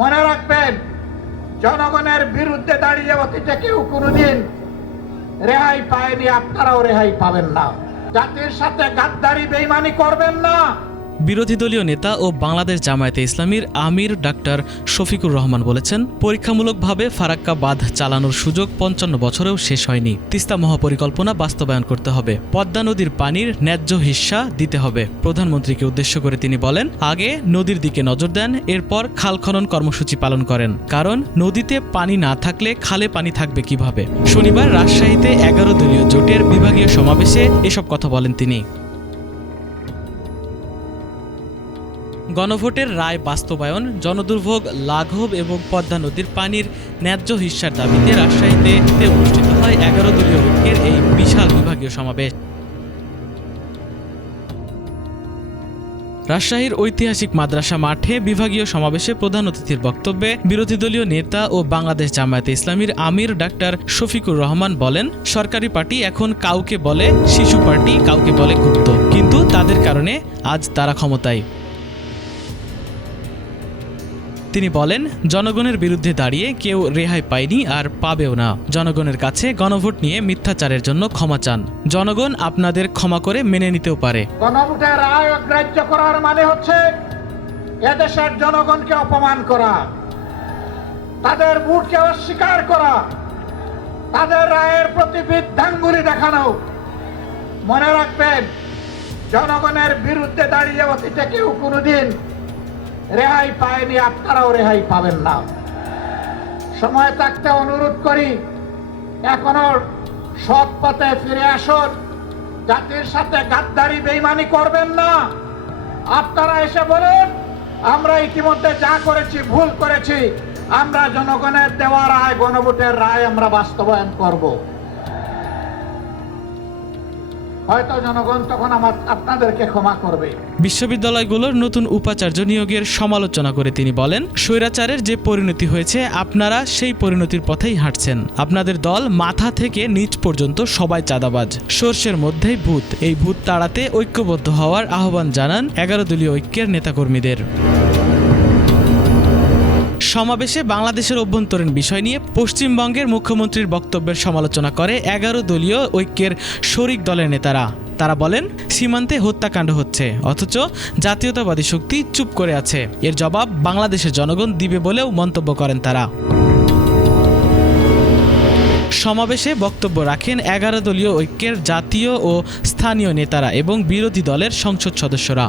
মনে রাখবেন, জনগণের বিরুদ্ধে দাঁড়িয়ে অতীতে কেউ কোনোদিন রেহাই পায়নি, আপনারাও রেহাই পাবেন না। জাতির সাথে গাদ্দারি বেঈমানি করবেন না। বিরোধী দলীয় নেতা ও বাংলাদেশ জামায়াতে ইসলামীর আমির ডাক্তার শফিকুর রহমান বলেছেন, পরীক্ষামূলকভাবে ফারাক্কা বাঁধ চালানোর সুযোগ ৫৫ বছরেও শেষ হয়নি। তিস্তা মহাপরিকল্পনা বাস্তবায়ন করতে হবে। পদ্মা নদীর পানির ন্যায্য হিস্সা দিতে হবে। প্রধানমন্ত্রীকে উদ্দেশ্য করে তিনি বলেন, আগে নদীর দিকে নজর দেন, এরপর খাল খনন কর্মসূচি পালন করেন। কারণ নদীতে পানি না থাকলে খালে পানি থাকবে কিভাবে? শনিবার রাজশাহীতে ১১ দলীয় জোটের বিভাগীয় সমাবেশে এসব কথা বলেন তিনি। গণভোটের রায় বাস্তবায়ন, জনদুর্ভোগ লাঘব এবং পদ্মা নদীর পানির ন্যায্য হিস্যার দাবিতে রাজশাহীতে অনুষ্ঠিত হয় ১১ দলীয় ঐক্যের এই বিশাল বিভাগীয় সমাবেশ। রাজশাহীর ঐতিহাসিক মাদ্রাসা মাঠে বিভাগীয় সমাবেশে প্রধান অতিথির বক্তব্যে বিরোধী দলীয় নেতা ও বাংলাদেশ জামায়াতে ইসলামীর আমির ডাক্তার শফিকুর রহমান বলেন, সরকারি পার্টি এখন কাউকে বলে শিশু পার্টি, কাউকে বলে গুপ্ত, কিন্তু তাদের কারণে আজ তারা ক্ষমতায়। তিনি বলেন, জনগণের বিরুদ্ধে দাঁড়িয়ে কেউ রেহাই পায়নি আর পাবেও না। জনগণের কাছে গণভোট নিয়ে মিথ্যাচারের জন্য ক্ষমা চান। জনগণ আপনাদের ক্ষমা করে মেনে নিতেও পারে। গণভোটের রায় অগ্রাহ্য করার মানে হচ্ছে এদেশের জনগণকে অপমান করা, তাদের ভোটকে অস্বীকার করা, তাদের রায়ের প্রতি বৃদ্ধাঙ্গুলি দেখানো। মনে রাখবেন, জনগণের বিরুদ্ধে দাঁড়িয়ে অতীতে কেউ কোনোদিন রেহাই পায়নি, আপনারাও রেহাই পাবেন না। সময় থাকতে অনুরোধ করি, এখনো সৎ পথে ফিরে আসুন। জাতির সাথে গাদ্দারি বেঈমানি করবেন না। আপনারা এসে বলুন, আমরা ইতিমধ্যে যা করেছি ভুল করেছি, আমরা জনগণের দেওয়া রায়, গণভোটের রায় আমরা বাস্তবায়ন করব। হয়তো জনগণ তখন আপনাদেরকে ক্ষমা করবে। বিশ্ববিদ্যালয়গুলোর নতুন উপাচার্য নিয়োগের সমালোচনা করে তিনি বলেন, স্বৈরাচারের যে পরিণতি হয়েছে, আপনারা সেই পরিণতির পথেই হাঁটছেন। আপনাদের দল মাথা থেকে নিচ পর্যন্ত সবাই চাঁদাবাজ, সর্ষের মধ্যেই ভূত। এই ভূত তাড়াতে ঐক্যবদ্ধ হওয়ার আহ্বান জানান ১১ দলীয় ঐক্যের নেতাকর্মীদের। সমাবেশে বাংলাদেশের অভ্যন্তরীণ বিষয় নিয়ে পশ্চিমবঙ্গের মুখ্যমন্ত্রীর বক্তব্যের সমালোচনা করে ১১ দলীয় ঐক্যের শরিক দলের নেতারা। তারা বলেন, সীমান্তে হত্যাকাণ্ড হচ্ছে, অথচ জাতীয়তাবাদী শক্তি চুপ করে আছে। এর জবাব বাংলাদেশের জনগণ দিবে বলেও মন্তব্য করেন তারা। সমাবেশে বক্তব্য রাখেন ১১ দলীয় ঐক্যের জাতীয় ও স্থানীয় নেতারা এবং বিরোধী দলের সংসদ সদস্যরা।